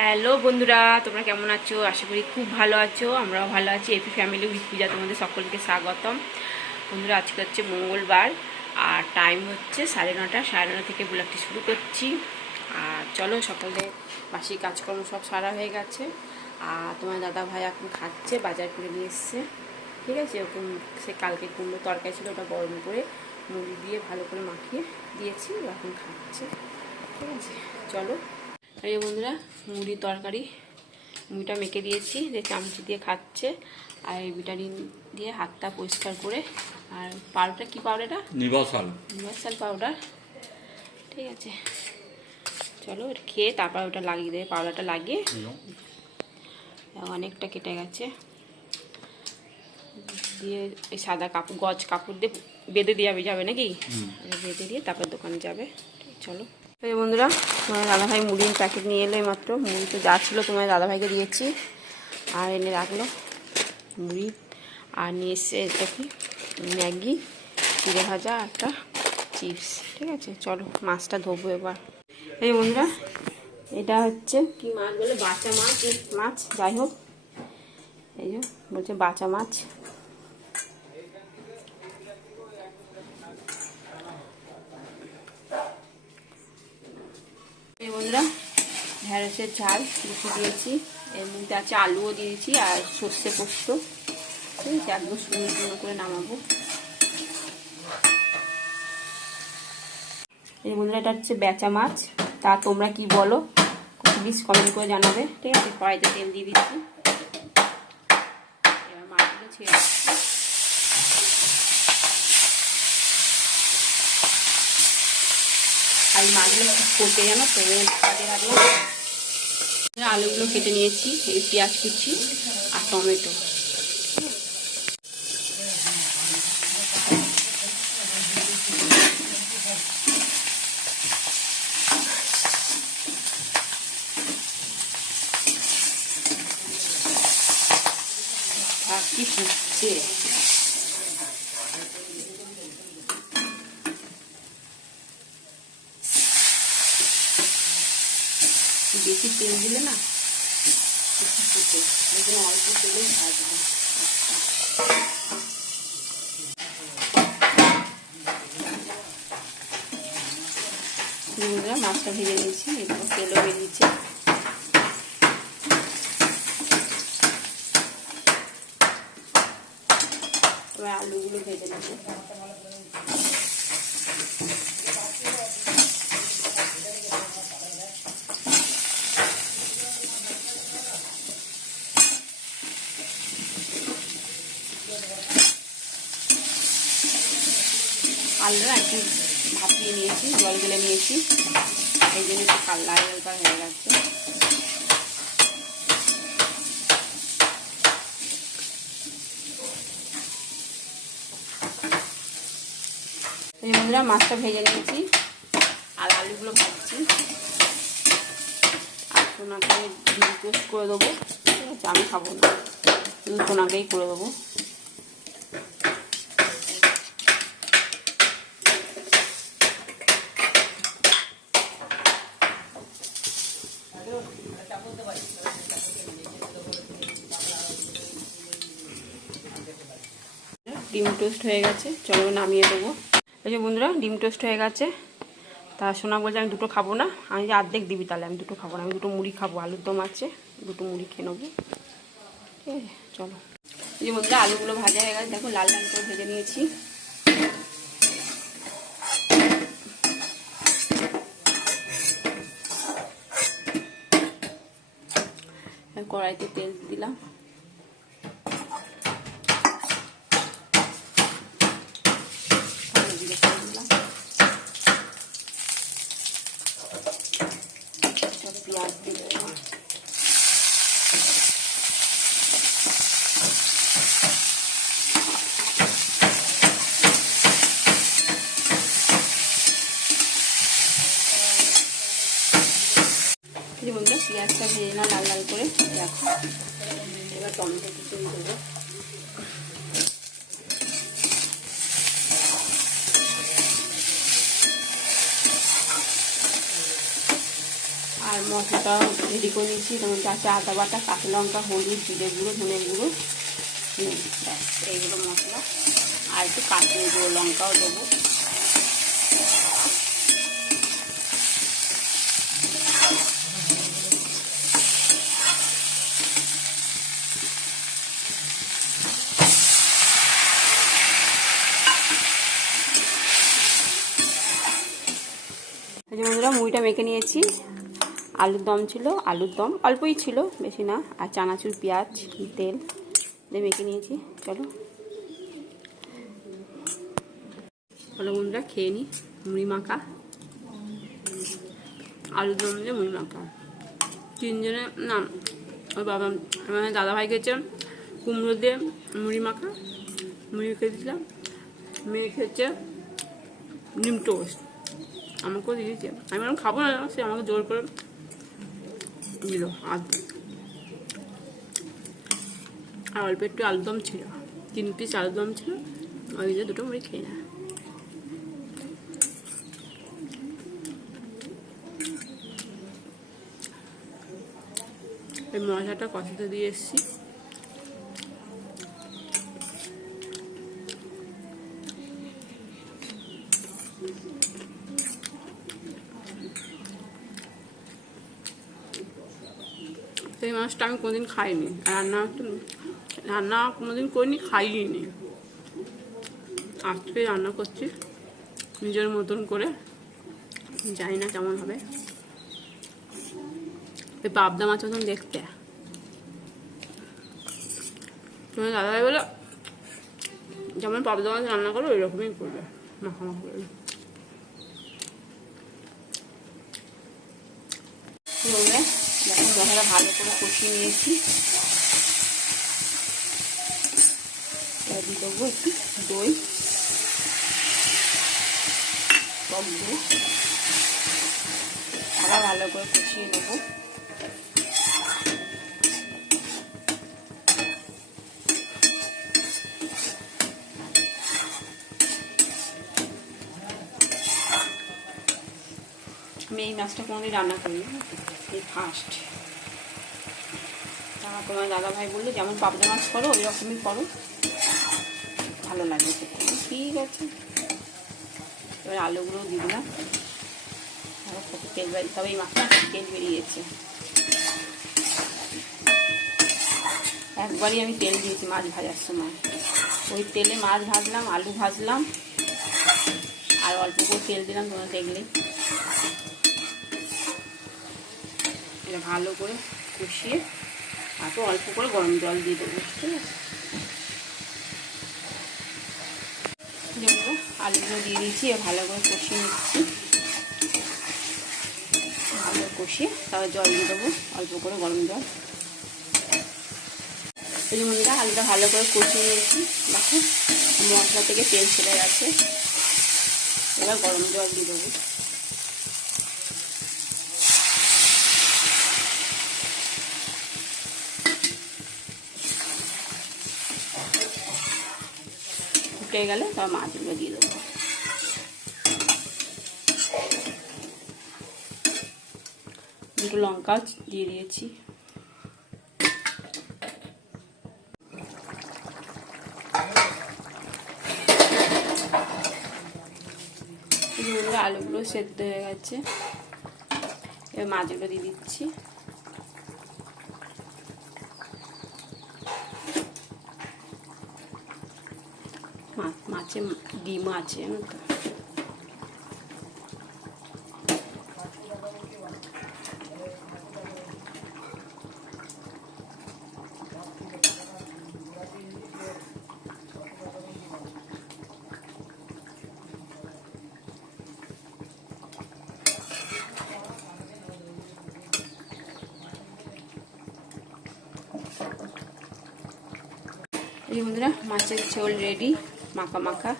Hello বন্ধুরা, তোমরা কেমন আছো? আশা করি খুব ভালো আছো। আমরাও ভালো আছি। এপি ফ্যামিলি উইথ পূজা তোমাদের সকলকে স্বাগতম। বন্ধুরা, আজকে হচ্ছে মঙ্গলবার আর টাইম হচ্ছে 9:30। 9:30 থেকে ব্লগটি শুরু করছি। আর চলো, সকালে বাসি কাজকর্ম সব সারা হয়ে গেছে। আর তোমার দাদা ভাই এখন খাচ্ছে, বাজার করে নিয়ে এসছে। ঠিক আছে, ওকে সে কালকে কুমড়ো তরকারি ছিল, ওটা গরম করে মুড়ি দিয়ে ভালো করে মাখিয়ে দিয়েছি, এখন খাচ্ছে। ঠিক আছে, চলো। এই যে বন্ধুরা, মুড়ি তরকারি, মুড়িটা মেখে দিয়েছি, যে চামচি দিয়ে খাচ্ছে। আর এই ভিটামিন দিয়ে হাতটা পরিষ্কার করে। আর পাউডারটা কী পাউডার? এটা নিভার্সাল পাউডার। ঠিক আছে, চলো এটা খেয়ে তারপর ওটা লাগিয়ে দেবে, পাউডারটা লাগিয়ে। অনেকটা কেটে গেছে, দিয়ে এই সাদা কাপড়, গজ কাপড় দিয়ে বেঁধে দেওয়া যাবে নাকি? বেঁধে দিয়ে তারপর দোকানে যাবে। চলো। এই বন্ধুরা, তোমার দাদাভাই মুড়ির প্যাকেট নিয়ে এলো মাত্র। মুড়ি তো যা ছিল তোমার দাদাভাইকে দিয়েছি, আর এনে রাখলো মুড়ি। আর নিয়ে এসছে এটা কি, ম্যাগি, চিড়ে ভাজা, একটা চিপস। ঠিক আছে, চলো মাছটা ধোবো এবার। এই বন্ধুরা, এটা হচ্ছে কি মাছ বলে, বাঁচা মাছ যাই হোক, এই যে বলছে বাঁচা মাছ। এই বন্ধুরা, ঢেঁড়সের ঝাল বেশি দিয়েছি, এর মধ্যে আছে আলুও দিয়েছি আর সর্ষে পোস্ত। ঠিক আছে, একদম সুন্দর সুন্দর করে নামাবো। এই বন্ধুরা, এটা হচ্ছে বেচা মাছ। তা তোমরা কি বলো প্লিজ কমেন্ট করে জানাবে। ঠিক আছে, কড়াইতে তেল দিয়ে দিচ্ছি, এবার মাছগুলো ছেড়ে দিচ্ছি। আর এই মাছগুলো করতে জানো তো, কাটে রাখলাম। আলুগুলো কেটে নিয়েছি, এই পেঁয়াজ কুচি আর টমেটো। আর কি ফুটছে, বেশি তেল দিলে না বেশি ফুটে, এখানে অল্প তেলেই ভাজবো। মাছটা ভেজে নিয়েছি, এরপর তেলও বেরিয়েছে। এবার আলুগুলো ভেজে নেবো। আলুটা একটু ভাপিয়ে নিয়েছি, জল গেলে নিয়েছি, এই জন্য একটু লাল হালকা হয়ে যাচ্ছে। এই বন্ধুরা, মাছটা ভেজে নিয়েছি আর আলুগুলো ভাজছি। আর সোনাকে ডিম টোস্ট করে দেবো। ঠিক আছে, আমি খাবো না, শুধু সোনাকেই করে দেবো। ডিম টোস্ট হয়ে গেছে, চলো নামিয়ে দেবো। এই যে বন্ধুরা, ডিম টোস্ট হয়ে গেছে। তা সোনা বলছে আমি দুটো খাবো না। আমি যে অর্ধেক দিবি, তাহলে আমি দুটো খাবো না, আমি দুটো মুড়ি খাবো, আলুর দম আছে, দুটো মুড়ি খেয়ে নেবো। ঠিক আছে, চলো। এই যে বন্ধুরা, আলুগুলো ভাজা হয়ে গেছে, দেখো লাল লাল করে ভেজে নিয়েছি। কড়াইতে তেল দিলাম, পেঁয়াজ দিয়ে দেবো। বন্ধুরা, পেঁয়াজটা ভেজে না লাল লাল করে দেখো। এবার টমেটো কুচি দেবো। আর আর মশলাটা রেডি করে নিয়েছি। যেমন আছে আদা বাটা, কাঁচা লঙ্কা, হলুদ, জিরে গুঁড়ো, ধনে গুঁড়ো, ব্যাস এইগুলো মশলা। আর একটু কাশ্মীরি গুঁড়ো লঙ্কাও দেবো। বন্ধুরা মুড়িটা মেখে নিয়েছি। আলুর দম ছিল, আলুর দম অল্পই ছিল, বেশি না। আর চানাচুর, পেঁয়াজ, তেল দিয়ে মেখে নিয়েছি। চলো বন্ধুরা খেয়ে নিই। মুড়ি মাখা, আলুর দম দিয়ে মুড়ি মাখা, তিনজনে না। ওই বাবা মানে দাদাভাই খেয়েছে কুমড়ো দিয়ে মুড়ি মাখা, মুড়ি খেয়ে দিয়েছিলাম। মেয়ে খেয়েছে ডিম টোস্ট, আমাকেও দিয়েছে। আমি বললাম খাবো না, সে আমাকে জোর করে দিল। আর অল্প একটু আলুদম ছিল, 3 পিস আলুদম ছিল, ওই যে 2টো মুড়ি খেয়ে না। এই মশলাটা কষাতে দিয়ে এসেছি। সেই মাছটা আমি কোনোদিন খাইনি, রান্না কোনোদিন করিনি, খাইনি। আজকে রান্না করছি নিজের মতন করে, জানি না কেমন হবে। ওই পাবদা মাছ মতন দেখতে। তোমার দাদাভাই বলে যেমন পাবদা মাছ রান্না করো ওই রকমই করবে, মাখামাখা করে। দেখো মশলা ভালো করে কষিয়ে নিয়েছি। দিয়ে দেবো একটু দই, টক দই, আবার ভালো করে কষিয়ে নেবো। আমি এই মাছটা কোনোদিন রান্না করি, এই ফার্স্ট। তা তোমার দাদাভাই বললো যেমন পাবদা মাছ করো ওই রকমই করো, ভালো লাগবে খেতে। ঠিক আছে, এবার আলুগুলো দিয়ে দিলাম। কত তেল বেরিয়ে, তবে এই মাছটা তেল বেরিয়েছে। একবারই আমি তেল দিয়েছি মাছ ভাজার সময়, ওই তেলে মাছ ভাজলাম, আলু ভাজলাম, আর অল্প করে তেল দিলাম। তোমরা দেখলে এটা ভালো করে কষিয়ে তারপর অল্প করে গরম জল দিয়ে দেবো। ঠিক আছে, যেগুলো আলুগুলো দিয়ে দিয়েছি, ভালো করে কষিয়ে নিচ্ছি। ভালো কষিয়ে তারপর জল দিয়ে দেবো, অল্প করে গরম জল। এই মধ্যে আলুটা ভালো করে কষিয়ে নিয়েছি। দেখো মশলা থেকে তেল ছেড়ে গেছে। এবার গরম জল দিয়ে দেবো। ফুটে গেলে তারপর মাছগুলো দিয়ে দেবো। দুটো লঙ্কা দিয়ে দিয়েছি। আলুগুলো সেদ্ধ হয়ে গেছে, এবার মাছগুলো দিয়ে দিচ্ছি। মাছে ডিম আছে জানো তো। এই বন্ধুরা মাছের ঝোল রেডি, মাখা মাখা।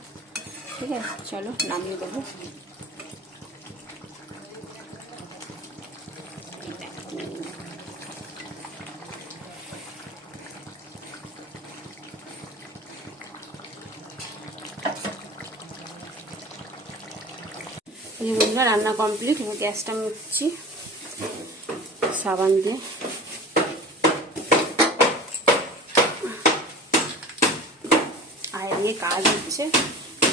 ঠিক আছে, চলো নামিয়ে দেবো। এই বন্ধুরা রান্না কমপ্লিট, গ্যাসটা মুছছি। সাবান দিয়ে আর এদিকে কাজ হচ্ছে,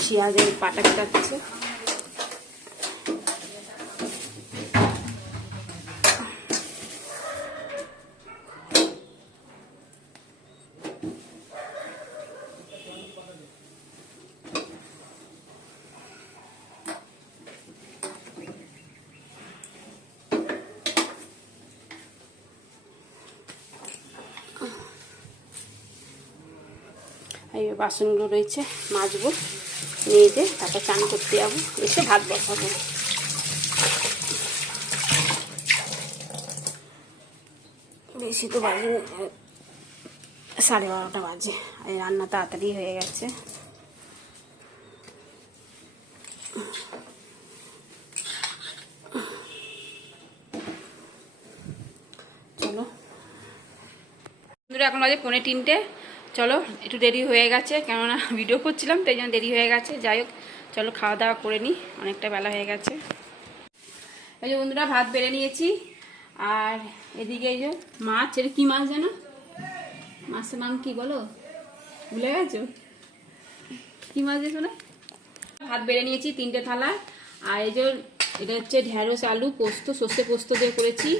পেঁয়াজের পাটা কাটছে। এই বাসনগুলো রয়েছে, মাজবো, মেয়েতে তারপর চান করতে যাবো, এসে ভাত বসাবো। বেশি তো বাজে 12:30 বাজে, আর রান্না তাড়াতাড়ি হয়ে গেছে। চলো এখন বাজে 2:45। চলো একটু দেরি হয়ে গেছে, কেননা ভিডিও করছিলাম তাই জন্য দেরি হয়ে গেছে। যাই হোক চলো খাওয়া দাওয়া করে নিই, অনেকটা বেলা হয়ে গেছে। এই যে বন্ধুরা ভাত বেড়ে নিয়েছি, আর এদিকে এই যে মাছ, এটা কি মাছ জানো? মাছের নাম কি বলো, ভুলে গেছো? কি মাছ দিয়েছো না? ভাত বেড়ে নিয়েছি 3টে থালা। আর এই যে এটা হচ্ছে ঢেঁড়স আলু পোস্ত, সর্ষে পোস্ত দিয়ে করেছি।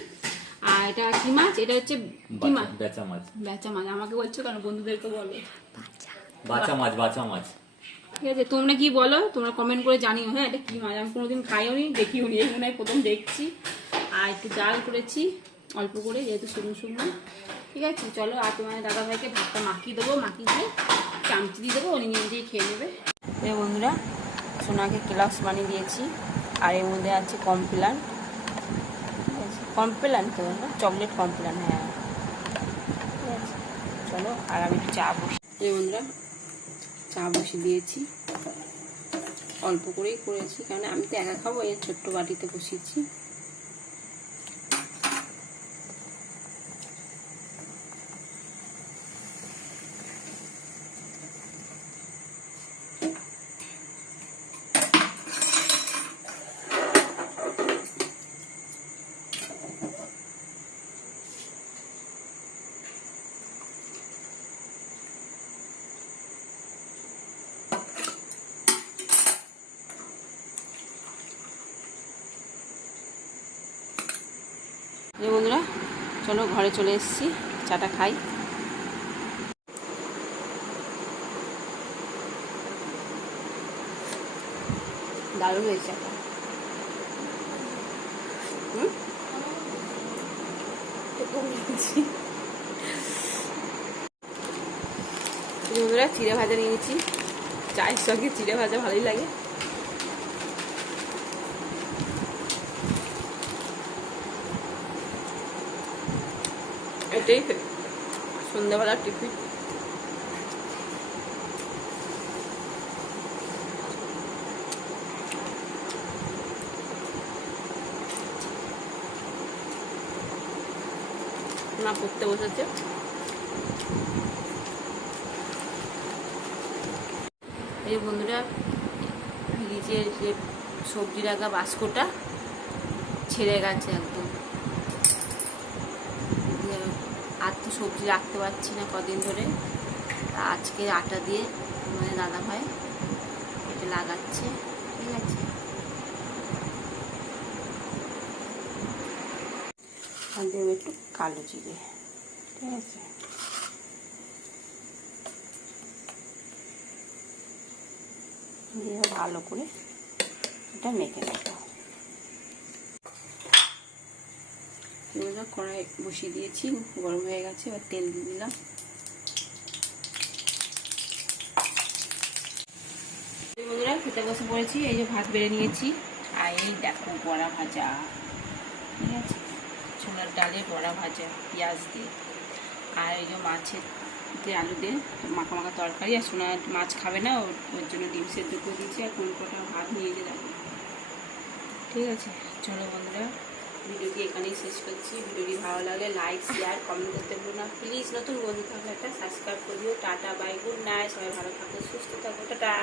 আর এটা কি মাছ? এটা হচ্ছে কি মাছ? বেচা মাছ। বেচা মাছ। আমাকে বলছো কেন, বন্ধুদেরকে বলো। বাচা মাছ, বাচা মাছ। ঠিক আছে, তোমরা কি বলো, তোমরা কমেন্ট করে জানিও। হ্যাঁ, এটা কি মাছ, আমি কোনোদিন খাইও নি, দেখিও নি, এই মনে হয় প্রথম দেখছি। আর একটু ডাল করেছি অল্প করে, যেহেতু শুকনো শুকনো। ঠিক আছে চলো, আর তোমার দাদা ভাইকে ভাতটা মাখিয়ে দেবো, মাখিয়ে দিয়ে চামচি দিয়ে দেবো, উনি নিজেই খেয়ে নেবে। এই বন্ধুরা সোনাকে ক্লাস বানিয়ে দিয়েছি, আর এর মধ্যে আছে কমপ্লান। কমপ্লান তো না, চকলেট কমপ্লান। হ্যাঁ ঠিক আছে চলো, আর আমি একটু চা বসি। এই বন্ধুরা চা বসিয়ে দিয়েছি, অল্প করেই করেছি, কারণ আমি তো একা খাবো, এই ছোট্ট বাটিতে বসিয়েছি। এই বন্ধুরা চলো ঘরে চলে এসেছি, চাটা খাই। দারুণ হয়েছে চাটা। বন্ধুরা চিড়ে ভাজা নিয়েছি, চায়ের সঙ্গে চিড়ে ভাজা ভালোই লাগে। এটাই সন্ধ্যাবেলার টিফিন। না পড়তে বসেছে। এই বন্ধুরা ফ্রিজের যে সবজি রাখা বাস্কটা ছেড়ে গেছে একদম, আর তো সবজি রাখতে পারছি না কদিন ধরে। আজকে আটা দিয়ে মানে দাদা ভাই এটা লাগাচ্ছে। ঠিক আছে আর দেবো একটু কালো জিরে। ঠিক আছে দিয়ে ভালো করে এটা মেখে নেবো। কড়াই বসিয়ে দিয়েছি, গরম হয়ে গেছে, এবার তেল দিয়ে দিলাম। বন্ধুরা খেতে বসে পড়েছি, এই যে ভাত বেড়ে নিয়েছি, আর এই দেখো বড়া ভাজা। ঠিক আছে ছোলার ডালে বড়া ভাজা পেঁয়াজ দিয়ে, আর এই যে মাছের যে আলু দিয়ে মাখা মাখা তরকারি। আর সোনা মাছ খাবে না, ওর জন্য ডিম সেদ্ধ করে দিয়েছি, আর কোন কটা ভাত নিয়ে যে যাবো। ঠিক আছে চলো বন্ধুরা ভিডিওটি এখানেই শেষ করছি। ভিডিওটি ভালো লাগলে লাইক শেয়ার কমেন্ট করতে ভুলো না প্লিজ। নতুন বন্ধু থাকলে একটা সাবস্ক্রাইব করে দিও। টাটা বাই, গুড নাইট, সবাই ভালো থাকো সুস্থ থাকো, টাটা।